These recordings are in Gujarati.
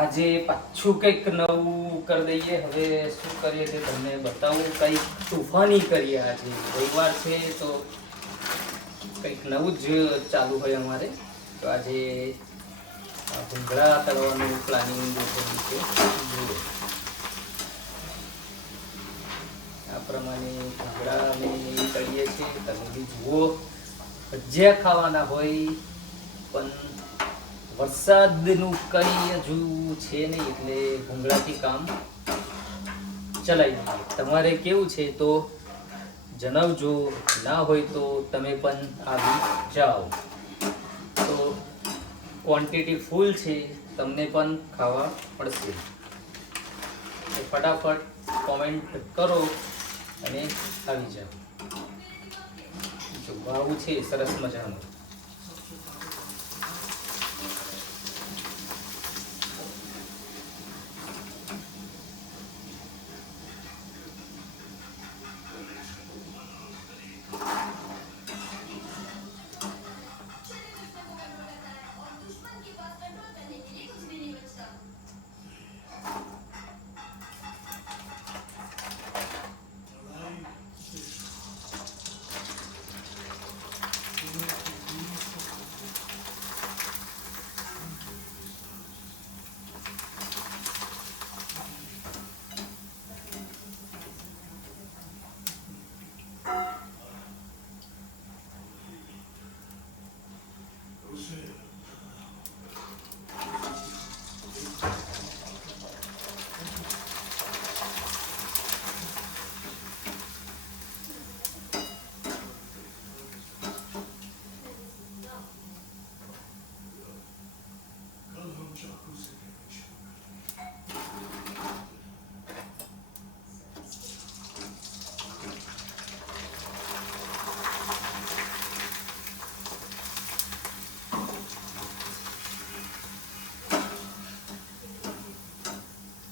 આજે પાછું કંઈક નવું કરી દઈએ. હવે શું કરીએ તે તમને બતાવું. કંઈક તોફાની કરીએ. આજે રવિવાર છે તો કંઈક નવું જ ચાલુ હોય અમારે. તો આજે ભૂંગળા તળવાનું પ્લાનિંગ થયું છે. આ પ્રમાણે ભૂંગળા અમે તળીએ છીએ. તમે બી જુઓ. ભજીયા ખાવાના હોય પણ વરસાદનું કંઈ હજુ છે નહીં, એટલે ભૂંગળાથી કામ ચલાવી દઈએ. તમારે કેવું છે તો જણાવજો. ના હોય તો તમે પણ આવી જાઓ. તો ક્વોન્ટિટી ફૂલ છે, તમને પણ ખાવા પડશે. તો ફટાફટ કોમેન્ટ કરો અને આવી જાઓ. જો આવું છે સરસ મજાનું.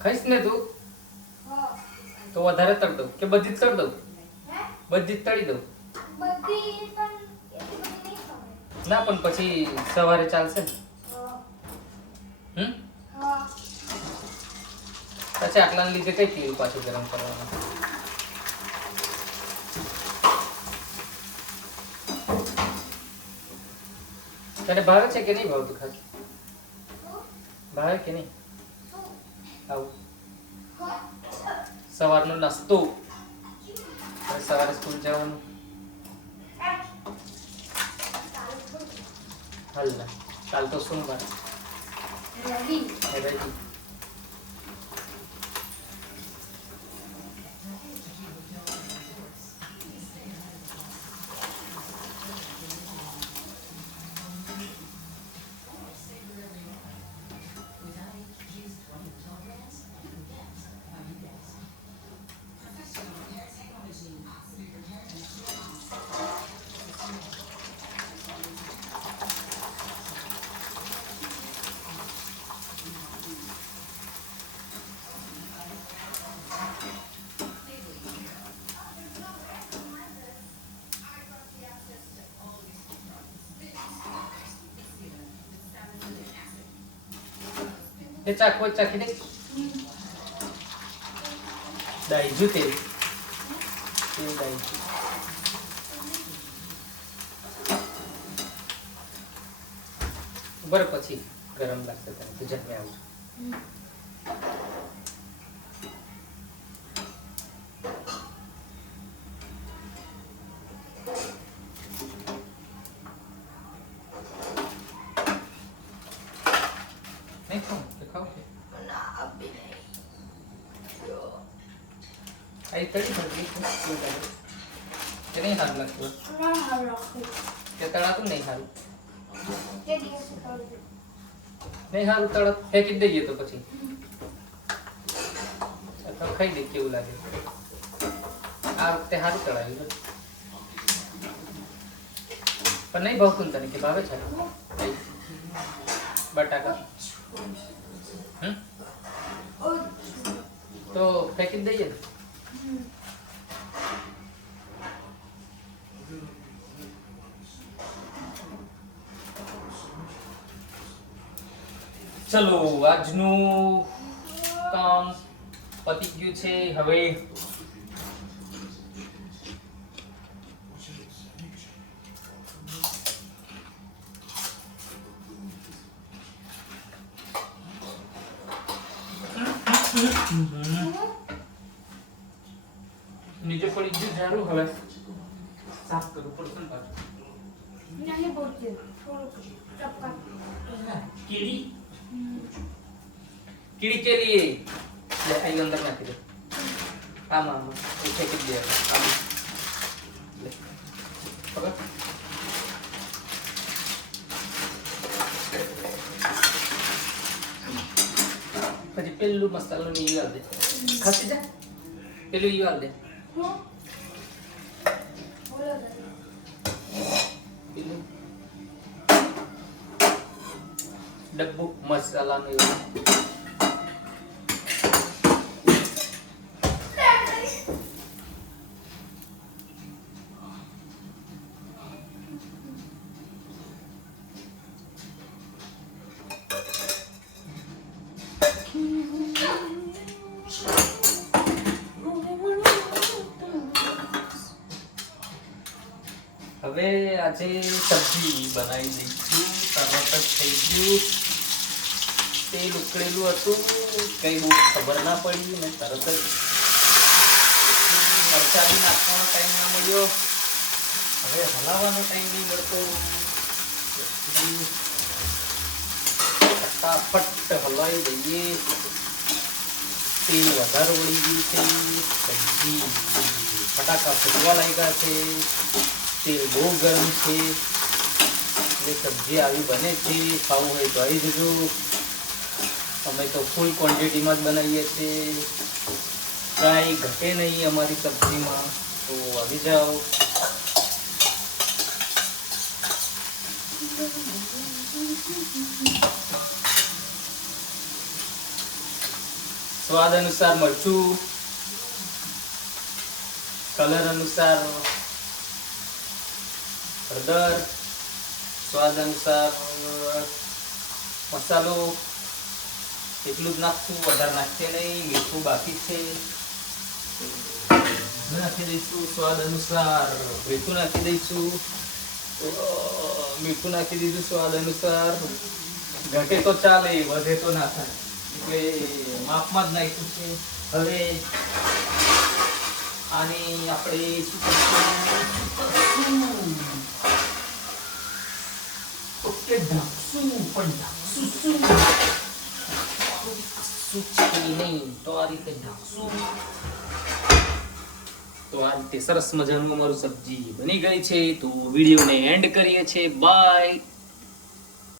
ખાઈશ ને તું? તો વધારે તળ દઉં કે બધી જ તળ દઉં? બધી જ તળી દઉં? ના પણ પછી સવારે ચાલશે ને? પછી આટલાને લીધે કઈ તેલ પાછું ગરમ કરવાનું? તને ભાવે છે કે નહીં ભાવતું? ખાસ ભાવે કે નહીં? આવું સવારનો નાસ્તો. સવારે સ્કૂલ જવાનું. હાલ ના કાલ તો સોમવાર. રેડી. એ ચાખો ચાખી દે. દાઈજુ તેલ દાઈજુ. બરાબર પછી ગરમ લાગશે તને તો જમે આવું. નહીં ખાવ તો ખાવ આઈ તળી ભરતી કે નહીં સારું લાગતું? કે તળાતું નહીં સારું? નહીં સારું તળત ફેંકી દઈએ તો પછી અથવા ખાઈ દે કેવું લાગે. આ વખતે સારું તળાવ્યું પણ નહીં ભાવતું તને કે ભાવે છે બટાકા? તો ફેંકી દઈએ ને. ચલો આજનું કામ પતી ગયું છે. હવે નીચે પડી ગયું ઝાડુ. હવે સાફ કરવું પડશે ને પાછું. नहीं बोलते थोड़ा टपका कीड़ी कीड़ी के लिए ले आई अंदर नाखी दे. આમાં આમાં એ ફેંકી દે. આમાં લે પકડ. પછી પેલું મસાલો ની ઈ આલ દે. ખાસી જા પેલું ઈ આલ દે. हो बोलो પેલું ડબ્બુ મસાલાનું એવું. હવે આજે સબ્જી બનાવી દઈશું. તરત જ થઈ ગયું. તેલ ઉકળેલું હતું, કઈ બહુ ખબર ના પડી ને તરત જ મરચાં બી નાખવાનો ટાઈમ ના મળ્યો. હવે હલાવવાનો ટાઈમ નહીં મળતો. ફટાફટ હલાવી દઈએ. તેલ વધારે વળી ગયું છે. સબ્જી ફટાકા ફૂટવા લાગ્યા છે. તેલ બહુ ગરમ છે એટલે સબ્જી આવી બને છે. ખાવું હોય તો આવી જજો. અમે તો ફૂલ ક્વોન્ટિટીમાં જ બનાવીએ છીએ. કાંઈ ઘટે નહીં અમારી સબ્જીમાં, તો આવી જાઓ. સ્વાદ અનુસાર મરચું, કલર અનુસાર હળદર, સ્વાદ અનુસાર મસાલો એટલું જ નાખશું, વધારે નાખીએ નહીં. મીઠું બાકી છે, નાખી દઈશું. સ્વાદ અનુસાર મીઠું નાખી દઈશું. મીઠું નાખી દીધું સ્વાદ અનુસાર. ઘટે તો ચાલે, વધે તો ના થાય, એટલે માપમાં જ નાખ્યું છે. હવે આની આપણે શું કરશું? ઓકે, ઢાંકશું. પણ ઢાંકશું શું છે નહીં, તો આ રીતે ઢાંકશું. તો આ રીતે સરસ મજાનું અમારું સબ્જી બની ગઈ છે. તો વિડીયોને એન્ડ કરીએ છીએ. બાય.